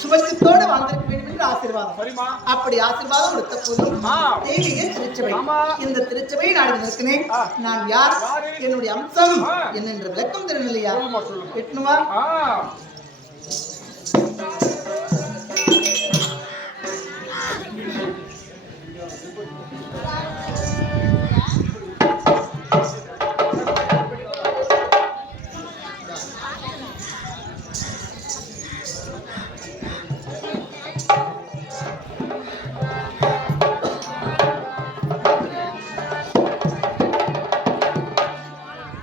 சுபசித்தோடு வாழ்ந்திருக்க வேண்டும் என்று ஆசீர்வாதம். அப்படி ஆசீர்வாதம் கொடுத்த போதும் தெய்வீக திருச்சபை, இந்த திருச்சபை நான் இருக்கிறேன். நான் யார், என்னுடைய அம்சம் என்ன என்ற விளக்கம் தெரியலையா? எட்டுவா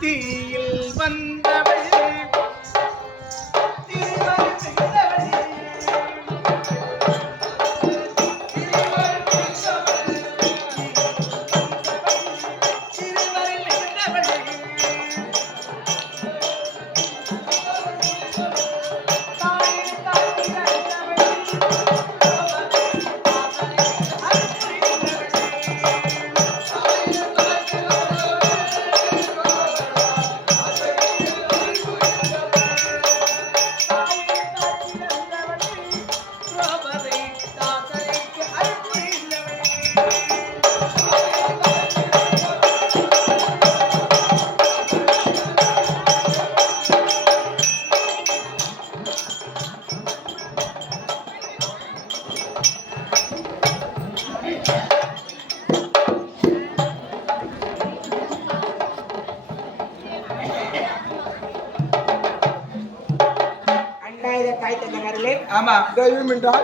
தீயில் வந்தவள் தீவன் ஆமா. தெய்வம் என்றால்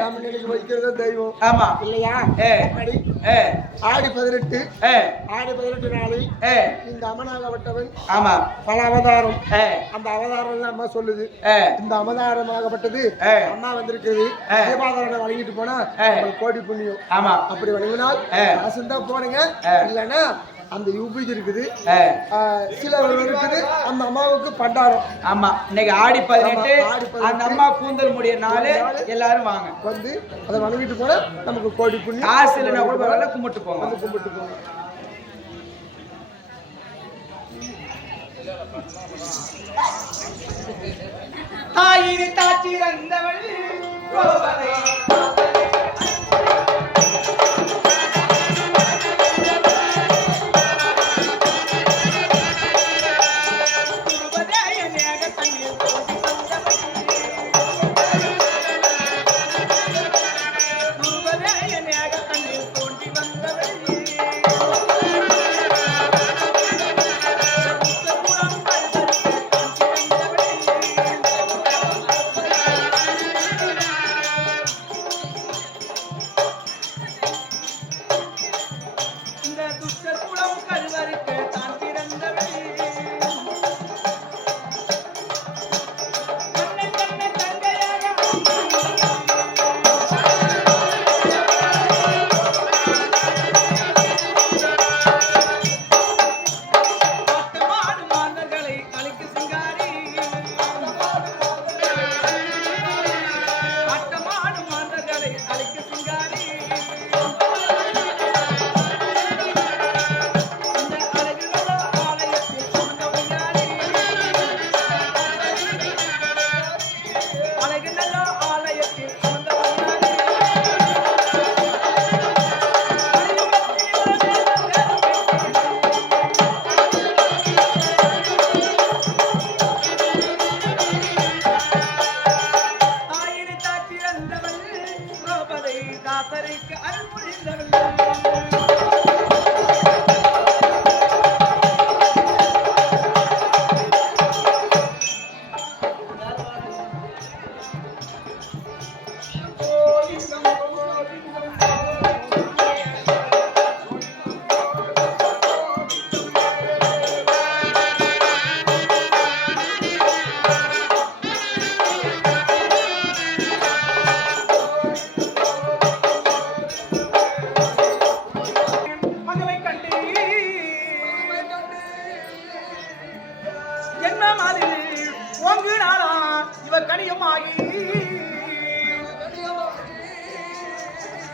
நம்ம நினைக்க வைக்கிறது தெய்வம். ஆமா இல்லையா? ஆடி 18 நாளில் இந்த அமனாகப்பட்டவன் ஆமா பல அவதாரம். அந்த அவதாரம் அம்மா சொல்லுது. இந்த அவதாரமாகப்பட்டது அம்மா வந்திருக்குது. தீபாவளி வழங்கிட்டு போனா கோடி புண்ணியம். ஆமா அப்படி வழங்கினால் அசந்தா போனீங்க. இல்லைன்னா அந்த யூபிஜி இருக்குது. சில இருக்குது அந்த அம்மாவுக்கு பண்டாரம். ஆமா இன்னைக்கு ஆடி 18 அந்த அம்மா கூந்தல் முடிய நாள் எல்லாரும் வாங்க வந்து அதை வணங்கிட்டு போனா நமக்கு கோடி புண்ணியம். காசு இல்லைன்னா கூட பரவாயில்ல கும்பிட்டு போங்க. வந்து கும்பிட்டு போங்க. தாயினி தாச்சி வந்தவள்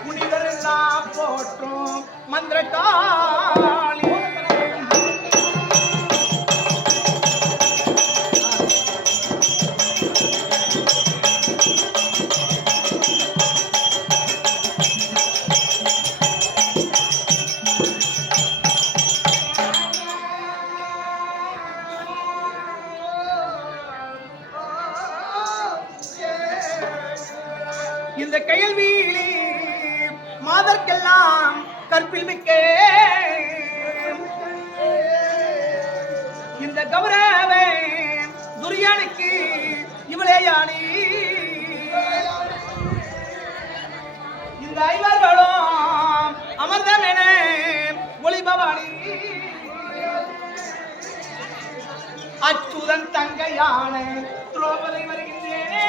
முனிவரெல்லாம் போற்றும் மந்திரகாளி இந்த கையல்வியிலே மாதர்க்கெல்லாம் கற்பில் மிக்க இந்த கௌரவ துரியானுக்கு இவளே யானி இந்த ஐவர்களும் அமர்ந்தமென ஒளிபவானி அச்சுதன் தங்கையான திரௌபதி வருகின்றேனே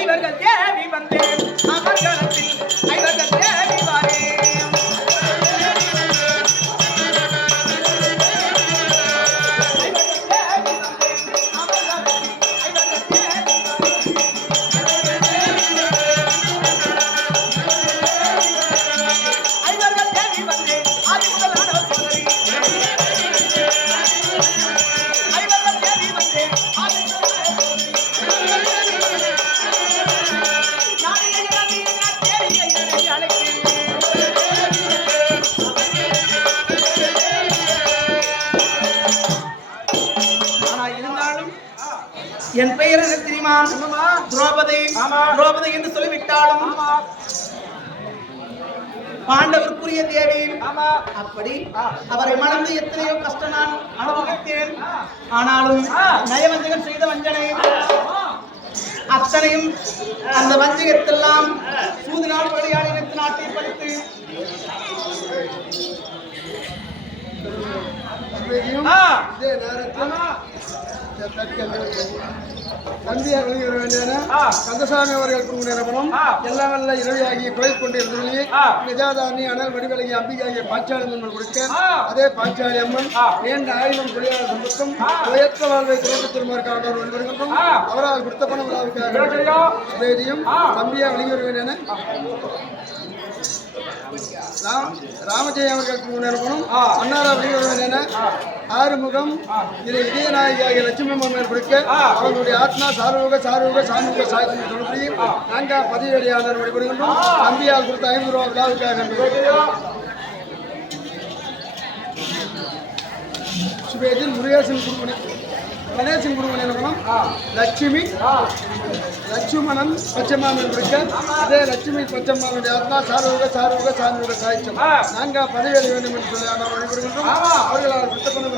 ஐவர்கள் தேவி வந்தேன் அமர்கலத்தில் ஐவர்கள் தேவி வாரே என் பெயர் என்ன தெரியுமா? திரௌபதி. திரௌபதி என்று சொல்லிவிட்டாலும் பாண்டவருக்குரிய தேவி. அப்படி அவரை மணந்து எத்தனையோ கஷ்டம் நான் அனுபவித்தேன். ஆனாலும் நயவஞ்சகன் செய்த வஞ்சனை அத்தனையும் அந்த வஞ்சகத்தெல்லாம் சூதினால் படியால் இணைத்து நாட்டை படித்து தந்தையார் வெளியிட வேண்டியன கந்தசாமி அவர்கள் நிறுவனம் எல்லாம் வல்ல இரவியாகிய குறை கொண்டிருந்தே நிஜாதாரணி அனல் வடிவலகி அம்பிகாகிய பாஞ்சாலி அம்மன் கொடுக்க அதே பாஞ்சாலி அம்மன் நீண்ட ஆயுதம் குடியாத சம்பத்தும் உயர்த்த வாழ்வை திருப்பத்திருமாறுக்கான வருகின்றோம் அவரால் கொடுத்த பணம் விழாவுக்காக தம்பியார் வெளியிட வேண்டியன ராமஜெய அவர்களுக்கு நிறுவனம் அன்னாரா வெளியிட ஆறுமுகம் இதை இதயநாயகியாக லட்சுமி அம்மன் கொடுக்க அவர்களுடைய ஆத்மா சாரூக சாமியுக சாயத்தின் சொல்லி நான்காம் பதிவேடியாளர் வழிபடுகின்றோம் தம்பியால் கொடுத்த 500 ரூபாய் விழாவுக்காக சுபேஜின் முருகேசன் கணேசன் குடும்பம் நிறுவனம் லட்சுமணன் பச்சைமாமன் கொடுக்க அதே லட்சுமி பச்சைமாமனுடைய ஆத்மா சாரூக சாமியுக சாய்ச்சம் நான்காம் பதிவேடு வேண்டும் என்று சொல்லி வழிபடுகின்றோம் அவர்களால் சுத்தப்பணம்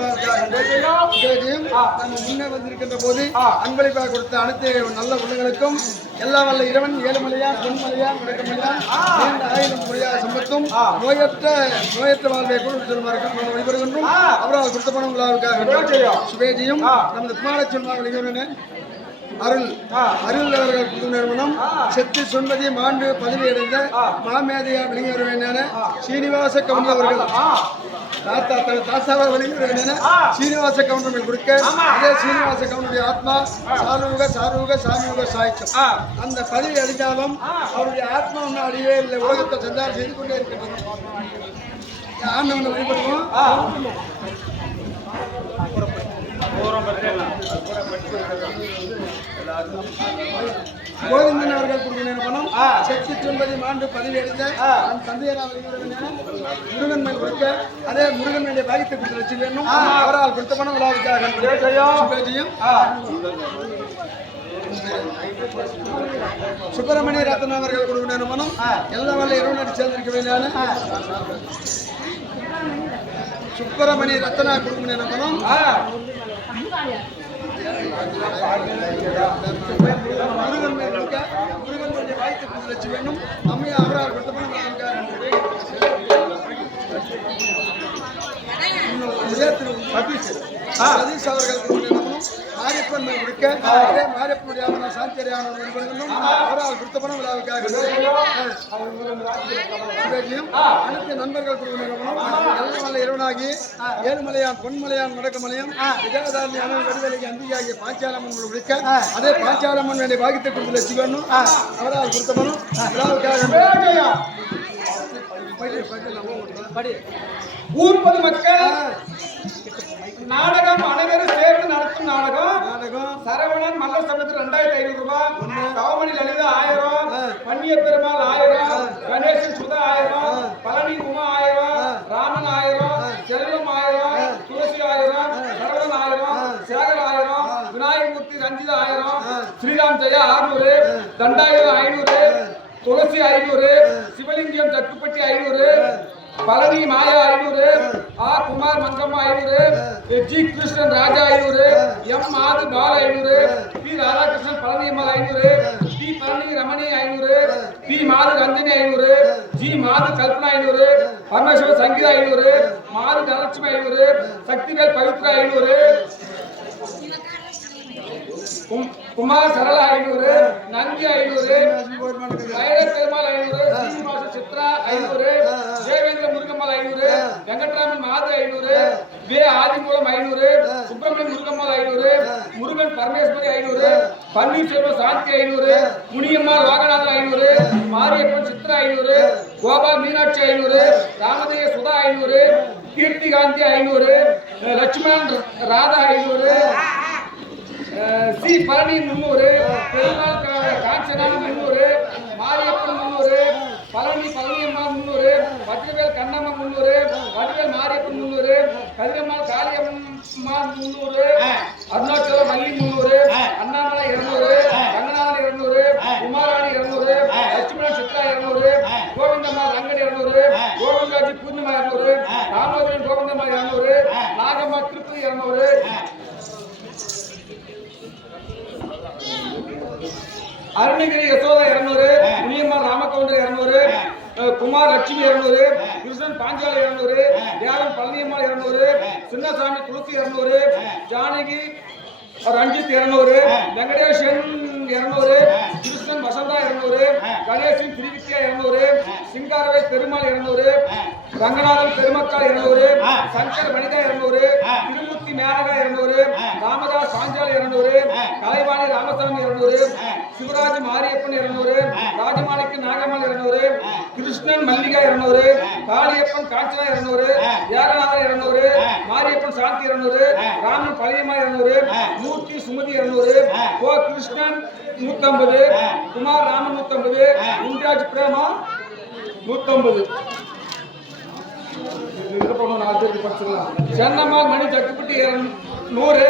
நம்ம முன்னே வந்திருக்கின்ற போது அன்பளிப்பாக கொடுத்த அனைத்து நல்ல உள்ளங்களுக்கும் எல்லாம் வல்ல இறைவன் ஏழுமலையா பொன்மலையா முடக்கமலையா நீண்ட ஆயுதம் முறையாக சம்பத்தும் நோயற்ற வாழ்வை கொடுத்து வழிபடுகின்றோம் அவரால் சுத்தப்பணம் விழாவுக்காக சுபேஜியும் நமது குமாரச்செல்வா வெளியிட அருள் அவர்கள் நிறுவனம் செத்து சொன்பதி மாண்டு பதவி அடைந்த மாமேதையா வெளியிட வேண்டிய சீனிவாச கவுண்டர் அவர்கள் தாத்தாவை வெளியிட வேண்டிய சீனிவாச கவுண்டர் கொடுக்க அதே சீனிவாச கவுண்டருடைய ஆத்மா சாரூக சாமியுக சாய்ச்சம் அந்த பதவி அடைந்தாலும் அவருடைய ஆத்மா ஒன்றும் அடியே இல்லை உலகத்தை சஞ்சாரம் செய்து கொண்டே இருக்கின்றது ஆண்டவனை வழிபடுவோம் கோவிந்தன் அவர்கள் கொடுக்கிற பணம் செத்து சொன்பதி மாண்டு பதவி அடைந்த தந்தையரா முருகன் மேல் கொடுக்க அதே முருகன் மேலே பாகித்து கொடுத்து வச்சு வேணும் அவரால் கொடுத்த பணம் விழாவுக்காக சுப்பிரமணிய ரத்னா அவர்கள் கொடுக்கிற பணம் எல்லா வல்ல இரவு சேர்ந்திருக்க வேண்டியான சுப்பிரமணிய ரத்னா கொடுக்கிற பணம் முருகன் மேல் கொடுக்க முருகன் மேலே வாய்த்து கொடுத்து வச்சு வேணும் அம்மையா அவரால் கொடுத்த பணம் சதீஷ் அவர்கள் மாரியப்பன் மேல் கொடுக்க அதே மாரியப்பனுடைய சாந்தியரையானவர் அவரால் கொடுத்த பணம் விழாவுக்காக அனைத்து நண்பர்கள் கொடுக்கணும் எல்லாம் வல்ல இறைவனாகி ஏழுமலையான் பொன்மலையான் முடக்கமலையும் விஜயதாரணி அனல் வடிவலைக்கு அம்பிகாகிய பாஞ்சாலம்மன் கொடுக்க அதே பாஞ்சாலம்மன் வேண்டிய பாகித்தை கொடுத்து வச்சு வேணும் அவரால் கொடுத்த பணம் விழாவுக்காக ஊர் பொதுமக்கள் நாடகம் அனைவரும் சேர்ந்து நடத்தும் நாடகம் சரவணன் மல்லர் சமயத்தில் 2500 ரூபாய் தவமணி லலிதா 1000 பன்னிய Perumal 1000 Ganesan Sudha 1000 Palani Uma 1000 Raman 1000 Selvam 1000 Thulasi 1000 Saravanan 1000 Sekar 1000 Vinayagamoorthy Ranjitha 1000 Sriram Jaya 600 Thandayutham 500 Thulasi 500 Sivalingam Thattuppatti 500 Palani Maya 500 Kumar Mangamma 500 G Krishnan Raja 500 M Mathu Bala 500 P Radhakrishnan Palaniammal 500 P Palani Ramani 500 P Mathu Ranjini 500 G மாது கல்பனா 500 பரமேஸ்வர சங்கீதா 500 மாது தனலட்சுமி 500 சக்திவேல் பவித்ரா 500 குமார் சரளா 500 நந்தி 500 வைர பெருமாள் 500 சீனிவாச சித்ரா 500 தேவேந்திர முருகம்மாள் 500 வெங்கட்ராமன் மாது 500 வே ஆதிமூலம் 500 சுப்பிரமணியன் முருகம்மாள் 500 முருகன் பரமேஸ்வரி 500 பன்னீர்செல்வம் சாந்தி 500 முனியம்மாள் வாகநாதன் 500 மாரியப்பன் சித்ரா 500 கோபால் மீனாட்சி 500 ராமதேய சுதா 500 கீர்த்தி காந்தி 500 லட்சுமணன் ராதா 500 சி பழனி 300 பெருமாள் காஞ்சனா 300 மாரியப்பன் 300 பழனியம்மா 300 வடிவேல் கண்ணம்மா 300 வடிவேல் மாரியப்பன் 300 கதிரம்மாள் காளியம்மா 300 அருணாச்சலம் மல்லி 300 அண்ணாமலை 200 ரங்கநாதன் 200 குமாராணி 200 லட்சுமணன் சித்ரா 200 கோவிந்தம்மா ரங்கன் 200 குமார் லட்சுமி 200, கிருஷ்ணன் பாஞ்சாலி 200, தேவன் பழனியம்மாள் 200, சின்னசாமி துளசி 200, ஜானகி ரஞ்சித் 200, வெங்கடேஷன் 200, கிருஷ்ணன் வசந்தா 200, கணேசன் திரிவித்யா 200, சிங்காரவை பெருமாள் 200, ரங்கநாதன் பெருமக்கள் 200, சங்கர் வனிதா 200, திருமூர்த்தி மேனகா 200, ராமதாஸ் பாஞ்சாலி 200, கலைவாணி ராமசாமி 200, சிவராஜ் மாரியப்பன் 200, ராஜமாணிக்கு நாகம்மாள் 200, கிருஷ்ணன் மல்லிகா 200, காளியப்பன் காஞ்சனா 200, ஏகநாதன் 200, மாரியப்பன் சாந்தி 200, ராமன் பழையம்மா 200, மூர்த்தி சுமதி 200, கோ கிருஷ்ணன் 150, குமார் ராமன் 150, குண்டராஜ் பிரேமா 150. சென்னம்மாள் மணி ஜக்குப்பட்டி 100,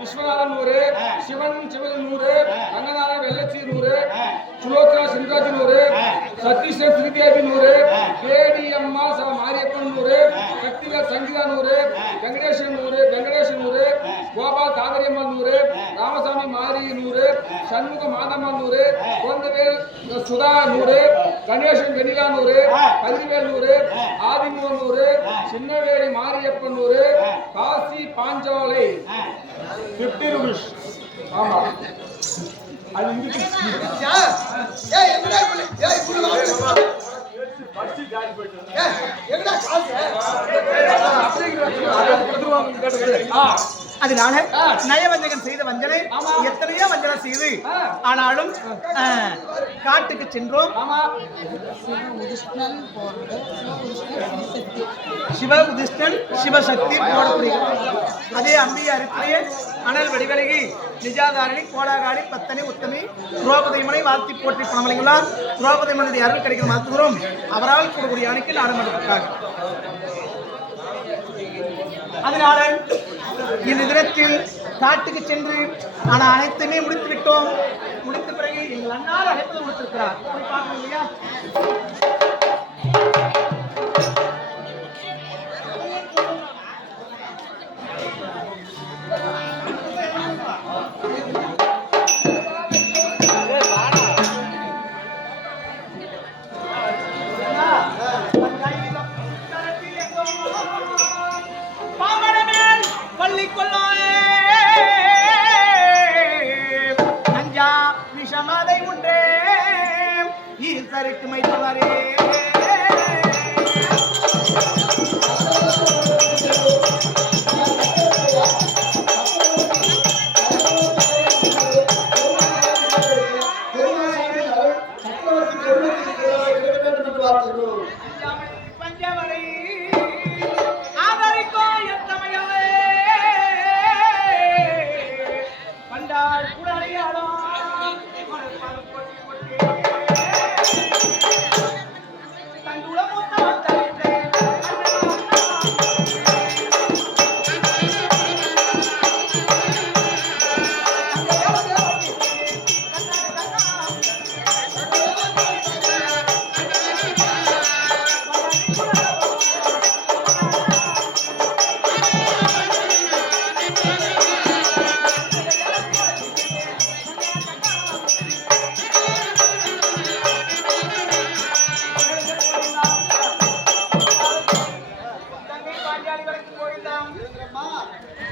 விஸ்வநாதன் 100, சிவன் 100, ரங்கநாதன் வெள்ளச்சி 100, சுலோச்சனா சிங்காஜி 100, சதீஷன் திருதியாபி 100, கேடி அம்மா மாரியப்பன் 100, சக்திவேல் சங்கீதா 100, வெங்கடேஷன் 100, கோபால் காவிரியம்மாள் 100, ராமசாமி மாரி 100, சண்முக மாதம்மாள் 100, குழந்தைவேல் சுதா 100, கணேசன் வெண்ணிலா 100, கதிர்வேல் 100, ஆதிமூர் 100, சின்னவேலி மாரியப்பன் 100, காசி பாஞ்சாலை 50 rupees. ஆமா அது இங்க ஏய் எங்கடா ஏய் புள்ள வாங்க பச்சி காடி போயிடு ஏய் எங்கடா காசு அதனால நயவஞ்சகன் செய்த வஞ்சனை எத்தனையோ வஞ்சனை செய்து ஆனாலும் காட்டுக்கு சென்றோம். சிவ உதிஷ்ணன் சிவசக்தி போடக்கூடிய அதே அம்பியாருக்குரிய அனல் வடிவழகி நிஜாதாரணி கோடாகாடி பத்தனி உத்தமி திரௌபதிமனை வாழ்த்தி போற்றி பணமளிங்களார் திரௌபதிமனுடைய அருள் கிடைக்கும் வாழ்த்துகிறோம். அவரால் கூடக்கூடிய அணைக்கு நாடு மண்டபத்திற்காக அதனால இந்த தினத்தில் காட்டுக்கு சென்று ஆனால் அனைத்துமே முடித்து விட்டோம். முடித்த பிறகு எங்கள் அண்ணால் அழைப்பது கொடுத்திருக்கிறார். பார்க்கணும் இல்லையா? விஷமதை உண்டே ஈசருக்கு மைத்துவரே பஞ்சவரை ஆதரிக்கோ எத்தமையவே பண்டாள் குடலையாளோ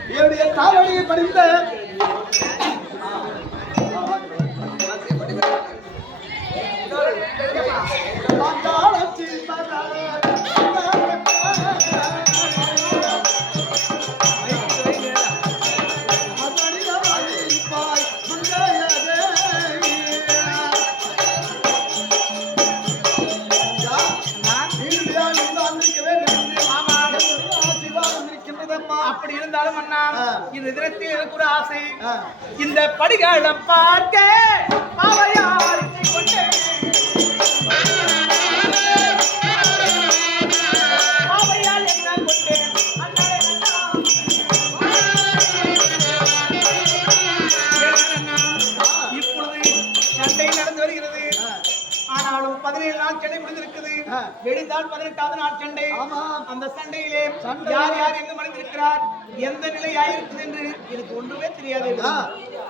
என்னுடைய தாவணியை படித்த அப்படி இருந்தாலும் அண்ணா இந்த தினத்தில் எனக்கு ஒரு ஆசை. இந்த படிகாலம் பார்க்க பாவையாரை கொண்டே பாவையால் என்ன கொண்டே இப்பொழுது சண்டை நடந்து வருகிறது. ஆனால் ஆனாலும் 17 நாள் சண்டை முடிந்திருக்குது. வெடிந்தால் 18வது நாள் சண்டை. அந்த சண்டையிலே யார் யார் எங்க மடிந்திருக்கிறார், எந்த நிலை ஆயிருக்குது என்று எனக்கு ஒன்றுமே தெரியாது.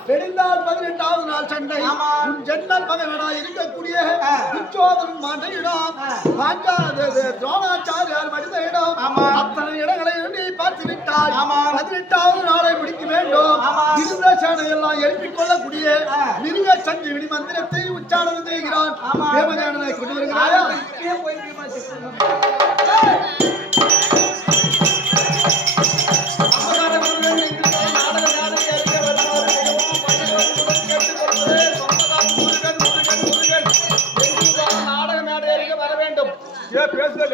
வெடிந்தால் 18வது நாள் சண்டை. உன் ஜென்மன் பகைவனா இருக்கக்கூடிய துச்சோதனன் மாண்ட இடம், துரோணாச்சாரியார் மடிந்த இடம், அத்தனை இடங்களை நீ பார்த்து விட்டால் 18வது நாளை முடிக்க வேண்டும். இருந்த சேனை எல்லாம் எழுப்பிக் கொள்ளக்கூடிய மிருக சஞ்சீவினி மந்திரத்தை உச்சாரணம் செய்கிறான். தேவஞானனை கொண்டு வருகிறாயா? நாடக மேடைக்கு வர வேண்டும். பேசுதல்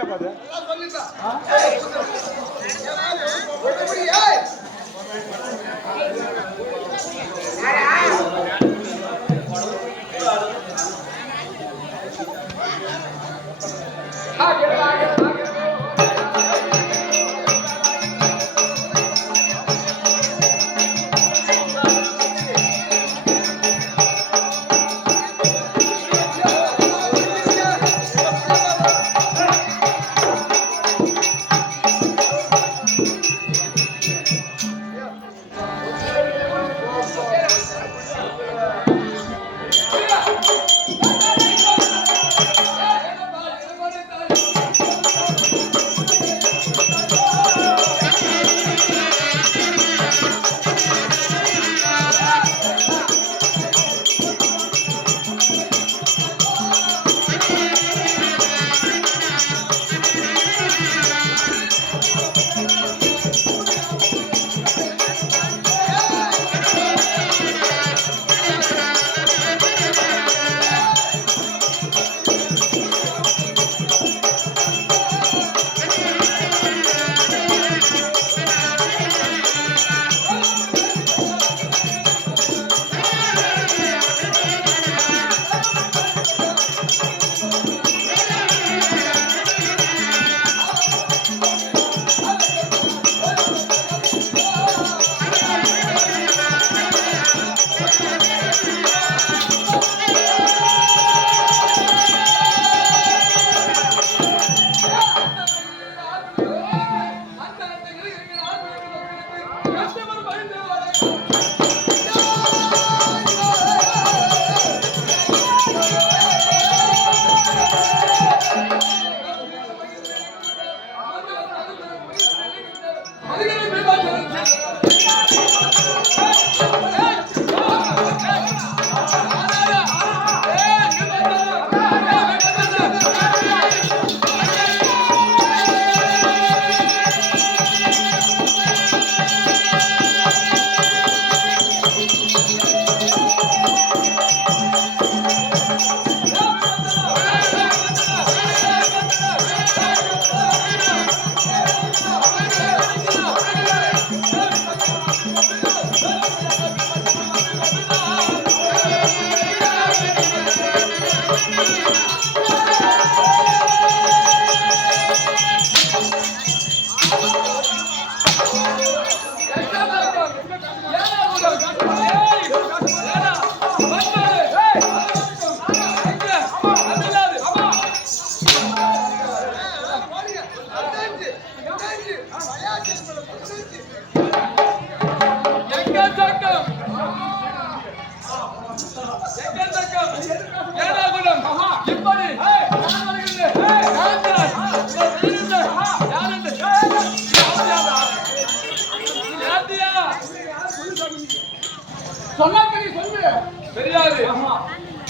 தெரியாது.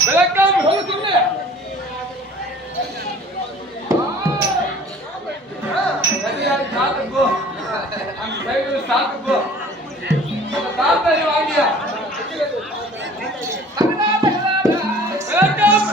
விளக்கம் சொல்லு. சாப்பிட்டு போ. சாப்பிட்டு வாங்கியா விளக்கம்.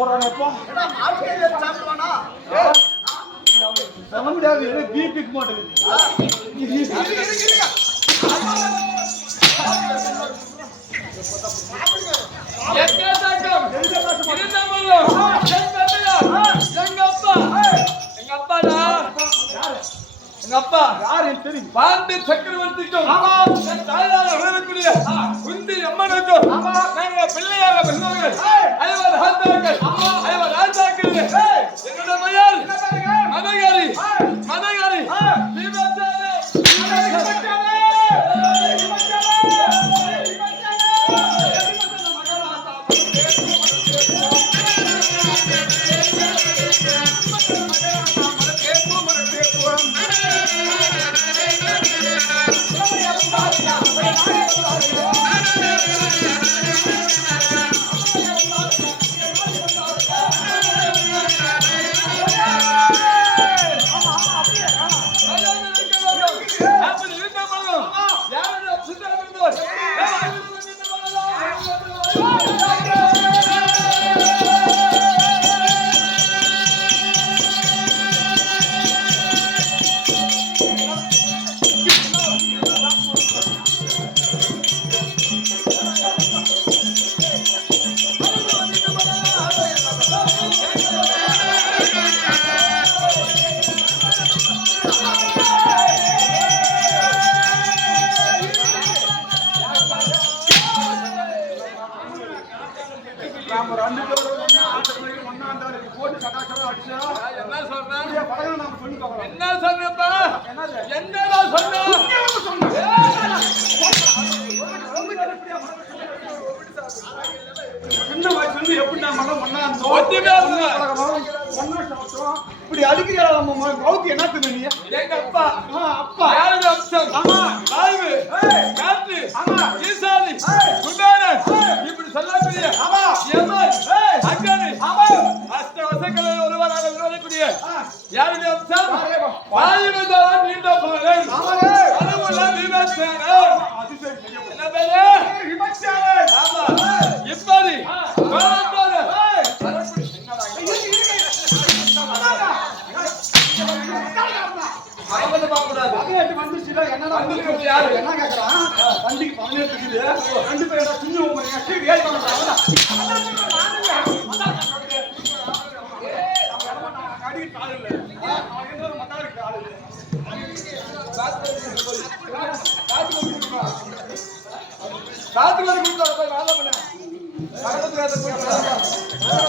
போறாங்க அப்பா ஏடா மாட்டியே சாப்பிடுவானா சொல்ல முடியாது ஏதோ பிபிக்கு மாட்டேங்குது எங்க அப்பா யாரு தெரியும் பாண்டி சக்கரவர்த்திக்கும் என் தாயார் வளரக்கூடிய குந்தி அம்மனுக்கும் நாங்க பிள்ளையாக பிறந்தவர்கள் ஐவர் ராஜாக்கள் ஐவர் ராஜாக்கள் என்னோட மயார் மதகாரி மதகாரி என்ன சொன்னப்பா என்னடா சொன்ன சின்ன வயசுல எப்படி நான் மனம் பண்ணா இப்படி அடிக்கிற மவுத்து என்ன நீ எங்க அப்பா அப்பா யாரு அம்சம் ஆமா வாழ்வு காத்து ஆமா ஈசானி குண்டானன் இப்படி சொல்லக்கூடிய ஆமா யமன் அங்கனி ஆமா அஷ்ட வசக்கலை ஒருவராக விரோதக்கூடிய யாரு அம்சம் வாழ்வு தான் நீண்ட போலே ஆமாலே அதுவல்ல விமர்சன என்ன பேரு விமர்சன ஆமா இப்படி கோலத்தோட அவங்கள பாக்கூடாது 18 வந்துச்சுல என்னடா வந்து யாரு என்ன கேக்குறான் வண்டிக்கு 18 இருக்குது ரெண்டு பேரா சின்ன உமங்க சீ ஏய் பண்றாங்க அடி கால் இல்ல அவன் என்ன மத்தாரி கால் இல்ல சாத்து வரை கூட்டா போய் வேலை பண்ணு பக்கத்துல போய்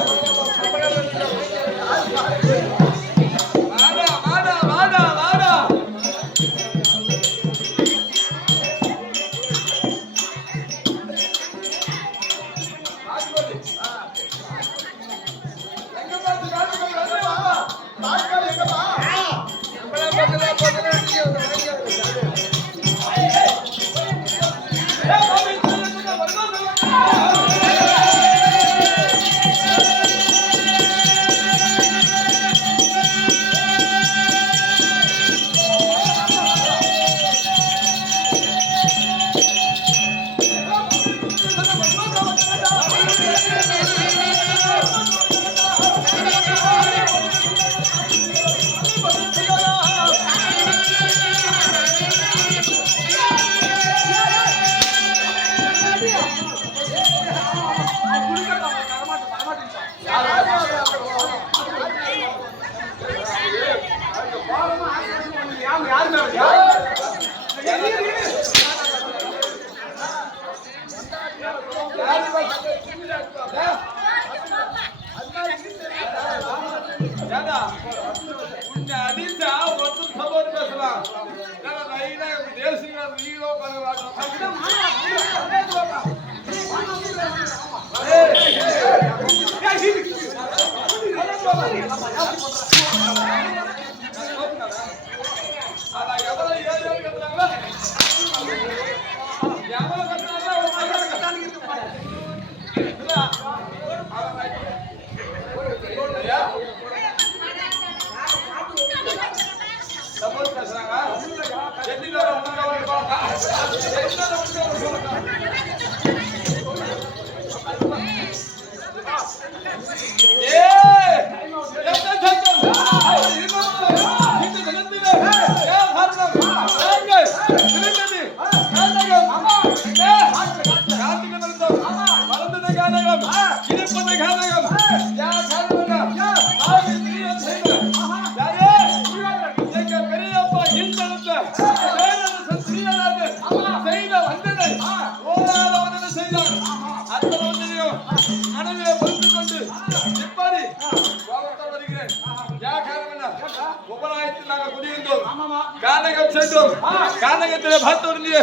செய்தோம் கானகத்திலே பார்த்து வருந்திய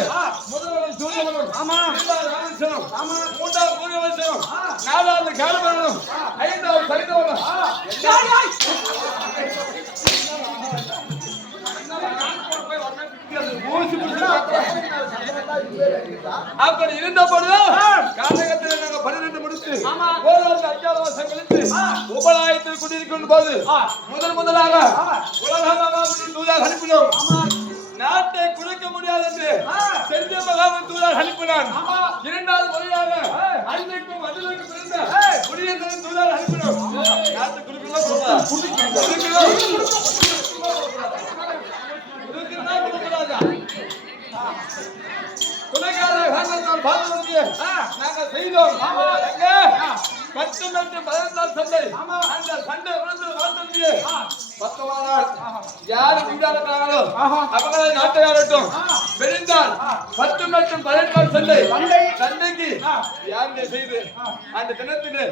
முதல்வன் சூரியவனும் இரண்டாவது ராமேஸ்வரம் மூன்றாவது முருகவசனம் நாலாவது காலவனும் ஐந்தாவது சரிதவனும் அப்படி இருந்த பொழுதும் கானகத்தில் நாங்கள் 12 முடித்து ஓராண்டு 5 வருஷம் கழித்து உபலாயத்தில் குடியிருக்கும் போது முதலாக உலக தூதாக அனுப்பினோம். நாட்டை குறைக்க முடியாது என்று செஞ்ச மகாவின் தூதாக அனுப்பினான். இரண்டாவது முறையாக அன்னைக்கும் பதிலுக்கும் பிறந்த குடியரசன் தூதாக அனுப்பினோம். நாட்டை நாங்கள் செய்தோம் 10 மற்றும் 14 சண்டை அந்த சண்டை வளர்ந்து யாரு மீதானோ அவங்களை நாட்டை ஆளட்டும் விழுந்தால் 10 மற்றும் 14 சண்டை சண்டைக்கு யாருடைய செய்து அந்த தினத்திலே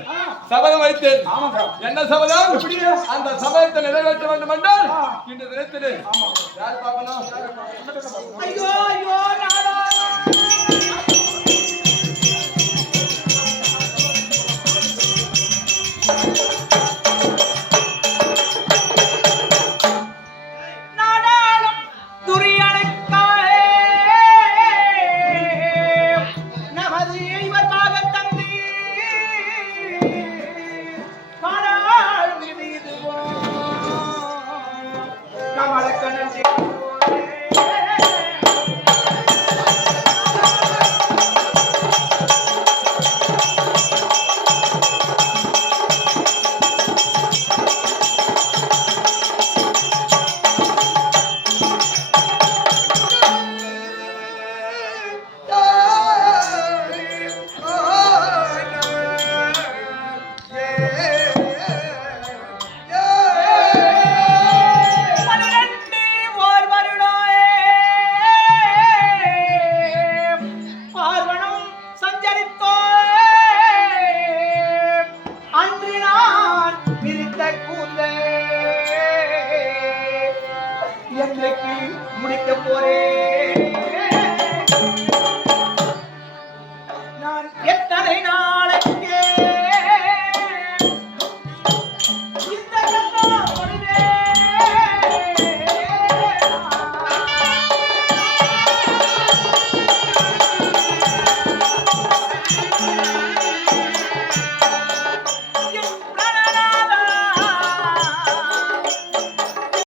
சபதம் வைத்தேன். என்ன சபதம்? அந்த சபதத்தை நிறைவேற்ற வேண்டும் என்றால் இந்த தினத்திலே யார் பார்க்கணும்? ஐயோ ஐயோ முடிக்க போறேன்.